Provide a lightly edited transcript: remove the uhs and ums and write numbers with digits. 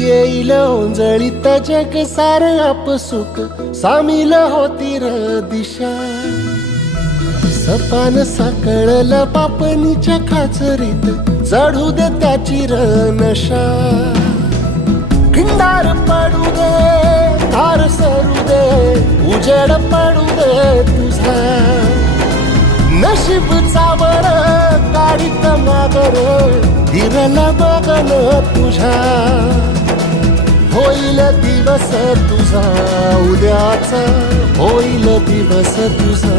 येईल ओंजळीत जग सार आपसुक सामील होती र दिशा सपान साकळलं पापणीच्या खाचरीत चढू दे त्याची र नशा खिंडार पडू दे धार सरू दे उजेड पडू दे तुझा नशीब चावर काढीत मागर हिरल बघन तुझ्या होईल दिवस तुझा उद्याचा होईल दिवस तुझा